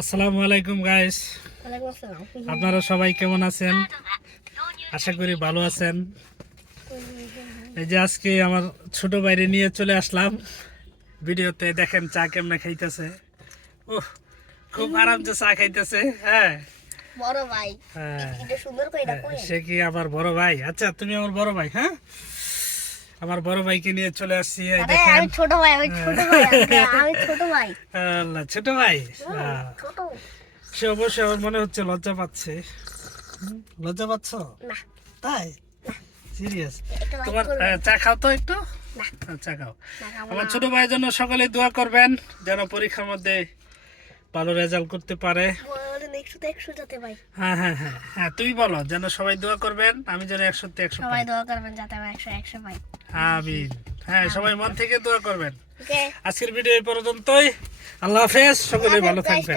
আসসালামু আলাইকুম গাইস, ওয়ালাইকুম আসসালাম। আপনারা সবাই কেমন আছেন? আশা করি ভালো আছেন। এই যে আজকে আমার ছোট ভাইরে নিয়ে চলে আসলাম ভিডিওতে। দেখেন চা কেমনে খাইতেছে। ওহ, খুব আরামসে চা খাইতেছে। হ্যাঁ বড় ভাই হ্যাঁ, এটা সুন্দর করে এটা কই? সে কি আমার বড় ভাই? আচ্ছা তুমি আমার বড় ভাই। হ্যাঁ, আমার বড় ভাইকে নিয়ে চলে আসছি। এই আরে দেখেন, আমি ছোট ভাই, আমি ছোট ভাই, আমি ছোট ভাই। আল্লাহ, ছোট ভাই। হ্যাঁ, ছোট সে অবশ্যই আমার মনে হচ্ছে লজ্জা পাচ্ছে। লজ্জা পাচ্ছ? না, তাই? সিরিয়াস? একটু লাইক তোমার করবেন? চা খাও তো একটু। না, চা খাও। না খাবো আমার না। ছোট ভাইয়ের জন্য সকলে দোয়া করবেন যেন পরীক্ষার মধ্যে ভালো রেজাল্ট করতে পারে। বলেন 100 যাতে ভাই। হ্যাঁ হ্যাঁ হ্যাঁ হ্যাঁ, তুমি বলো যেন সবাই দোয়া করবেন, আমি যেন 100-100 সবাই পাই। দোয়া করবেন যাতে ভাই 100 ভাই। আমিন। হ্যাঁ, সবাই মন থেকে দোয়া করবেন। ওকে, আজকের ভিডিও এই পর্যন্তই। আল্লাহ হাফেজ, সকলে ভালো থাকবেন।